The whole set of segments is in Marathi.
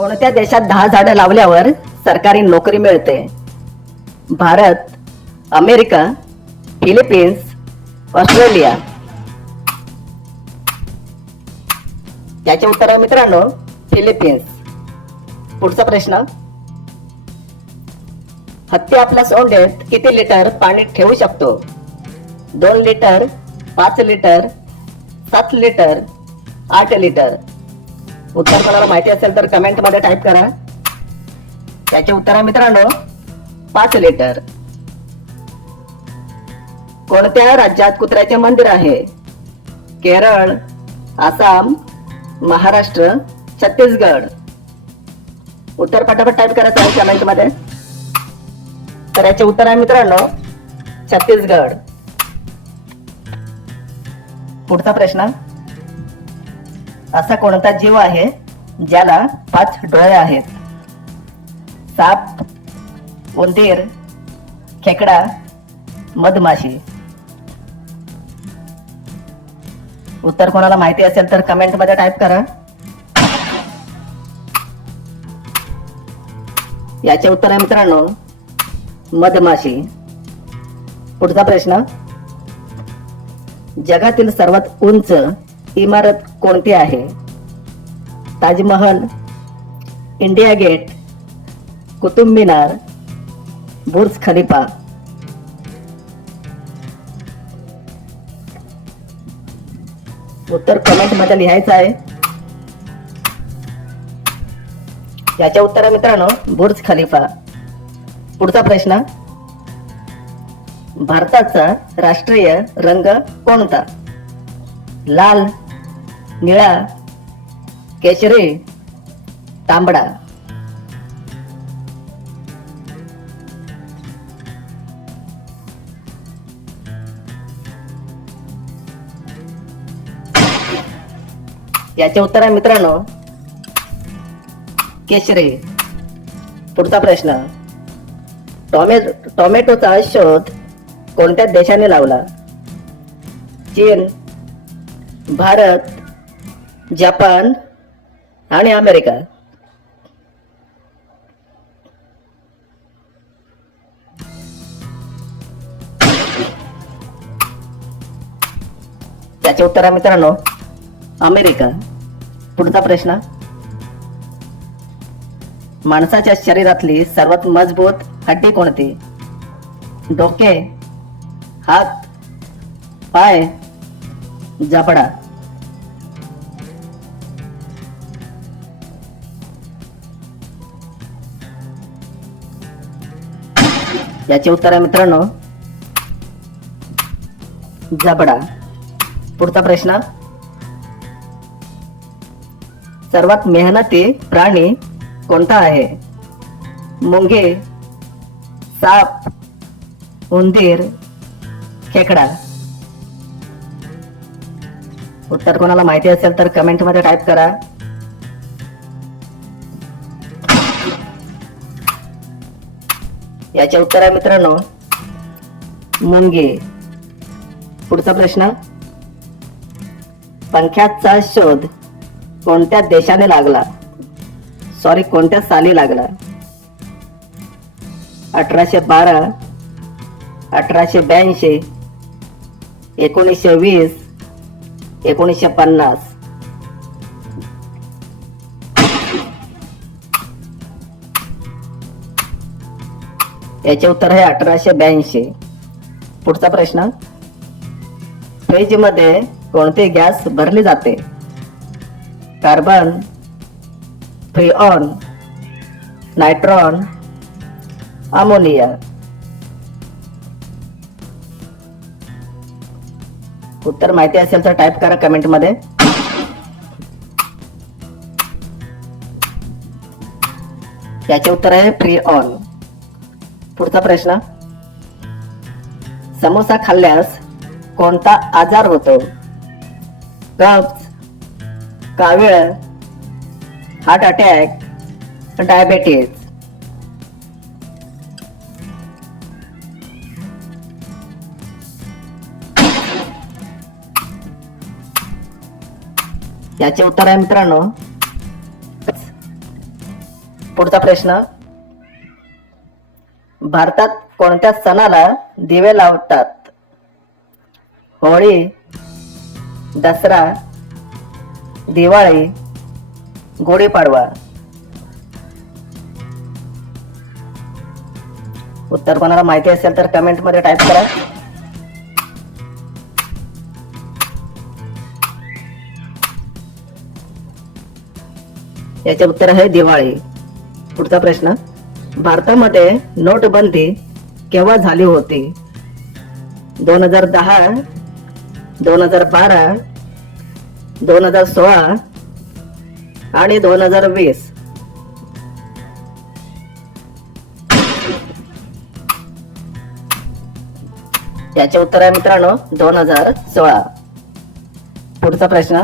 कोणत्या देशात दहा झाडं लावल्यावर सरकारी नोकरी मिळते? Bharat America Philippines Australia. याचे उत्तर आहे मित्रांनो फिलिपिन्स. पुढचा प्रश्न. हत्ती आपल्या सोंडेत किती लिटर पाणी ठेवू शकतो? दोन लिटर पाच लिटर सात लिटर आठ लिटर. उत्तर कोणाला माहिती असेल तर कमेंटमध्ये टाईप करा. त्याचे उत्तर आहे मित्रांनो पाच लिटर कोणत्या राज्यात कुत्र्याचे मंदिर आहे? केरळ आसाम महाराष्ट्र छत्तीसगड. उत्तर पटापट टाईप करायचं आहे कमेंटमध्ये. तर याचे उत्तर आहे मित्रांनो छत्तीसगड. पुढचा प्रश्न. असा कोणता जीव आहे ज्याला पाच डोळे आहेत? साप उंदीर खेकडा मधमाशी. उत्तर कोणाला माहिती असेल तर कमेंटमध्ये टाईप करा. याचे उत्तर आहे मित्रांनो मधमाशी. पुढचा प्रश्न. जगातील सर्वात उंच इमारत कोणती आहे? Taj Mahal India Gate Qutub Minar Burj Khalifa. उत्तर कमेंटमध्ये लिहायचं आहे. याच्या उत्तर आहे मित्रांनो बुर्ज खलिफा. पुढचा प्रश्न भारताचा राष्ट्रीय रंग कोणता? लाल निळा केशरी तांबडा. याचे उत्तर आहे मित्रांनो केशरी. पुढचा प्रश्न टॉमे टॉमॅटोचा शोध कोणत्या देशाने लावला? चीन भारत जपान आणि अमेरिका. त्याचे उत्तर आहे मित्रांनो अमेरिका. पुढचा प्रश्न. माणसाच्या शरीरातली सर्वात मजबूत हड्डी कोणती? डोके हात पाय जबडा. याचे उत्तर आहे मित्रांनो. जबडा. पुढचा प्रश्न. सर्वात मेहनती प्राणी कोणता आहे? मुंगे साप उंदीर खेकडा. उत्तर कोणाला माहिती असेल तर कमेंटमध्ये टाईप करा. याचे उत्तर आहे मित्रांनो मुंगे. पुढचा प्रश्न पंख्याचा शोध कोणत्या देशाने लागला? सॉरी कोणत्या साली लागला? अठराशे बारा अठराशे ब्याऐंशी एकोणीसशे वीस एकोणीसशे पन्नास. याचे उत्तर आहे अठराशे ब्याऐंशी. पुढचा प्रश्न. फ्रीजमध्ये कोणते गॅस भरले जाते? Carbon freon nitron ammonia. उत्तर माहिती असेल तर टाईप करा कमेंटमध्ये याचे उत्तर आहे फ्री ऑन पुढचा प्रश्न. समोसा खाल्ल्यास कोणता आजार होतो? कब्ज कावीळ हार्ट अटॅक डायबेटीज याचे उत्तर आहे मित्रांनो. पुढचा प्रश्न. भारतात कोणत्या सणाला दिवे लावतात? होळी दसरा दिवाळी गुढीपाडवा. उत्तर कोणाला माहिती असेल तर कमेंटमध्ये टाईप करा. याचे उत्तर आहे दिवाळी. पुढचा प्रश्न. भारतामध्ये नोटबंदी केव्हा झाली होती? दोन हजार दहा दोन हजार बारा दोन हजार सोळा आणि दोन हजार वीस. याचे उत्तर आहे मित्रांनो दोन हजार सोळा. पुढचा प्रश्न.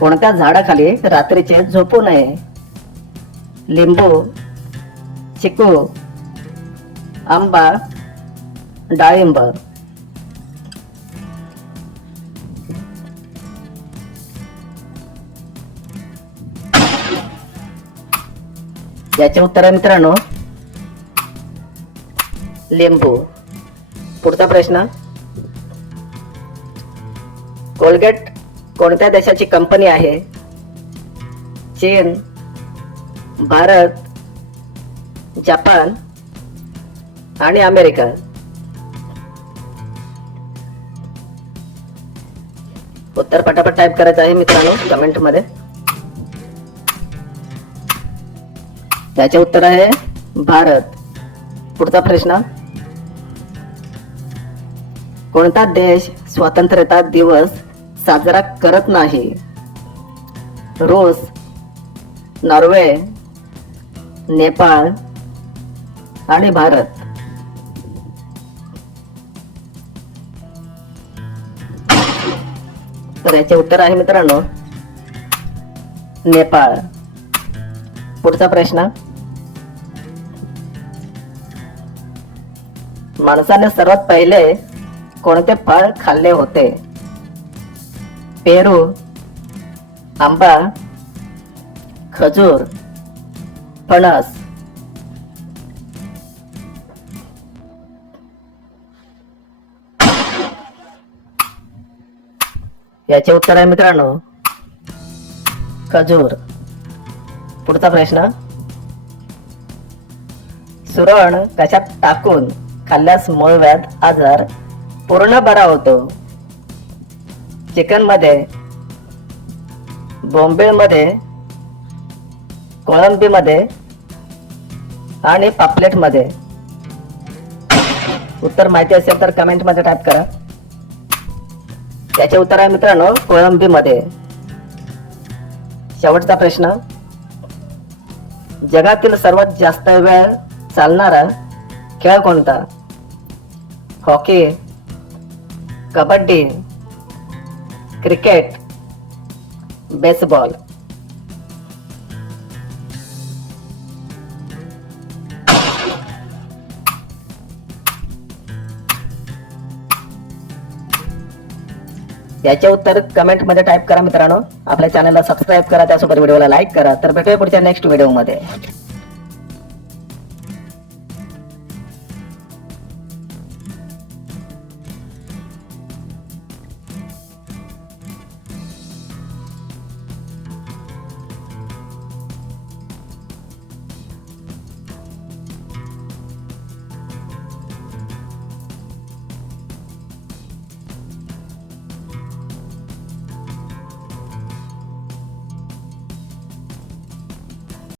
कोणत्या झाडाखाली रात्रीचे झोपू नये? लिंबू चिकू आंबा डाळिंब. याचे उत्तर आहे मित्रांनो लिंबू. पुढचा प्रश्न कोलगेट कोणत्या देशाची कंपनी आहे? चीन भारत जपान आणि अमेरिका. उत्तर पटापट टाईप करायचं आहे मित्रांनो कमेंटमध्ये. त्याचे उत्तर आहे भारत. पुढचा प्रश्न. कोणता देश स्वातंत्र्यता दिवस साजरा करत नाही? रूस नॉर्वे नेपाळ आणि भारत. तर याचे उत्तर आहे मित्रांनो नेपाळ. पुढचा प्रश्न. माणसाने सर्वात पहिले कोणते फळ खाल्ले होते? पेरू आंबा खजूर फणस. याचे उत्तर आहे मित्रांनो. खजूर. पुढचा प्रश्न. सुरण कशात टाकून खाल्ल्यास मूळव्याध आजार पूर्ण बरा होतो? चिकनमध्ये बॉम्बे मध्ये कोळंबी मध्ये आणि पापलेटमध्ये. उत्तर माहिती असेल तर कमेंटमध्ये टाईप करा. त्याचे उत्तर आहे मित्रांनो कोळंबी मध्ये शेवटचा प्रश्न. जगातील सर्वात जास्त वेळ चालणारा खेळ कोणता? हॉकी कबड्डी क्रिकेट बेसबॉल याचे उत्तर कमेंटमध्ये टाईप करा मित्रांनो. आपल्या चॅनलला सबस्क्राईब करा त्यासोबत व्हिडिओला लाईक करा. तर भेटूया पुढच्या नेक्स्ट व्हिडिओमध्ये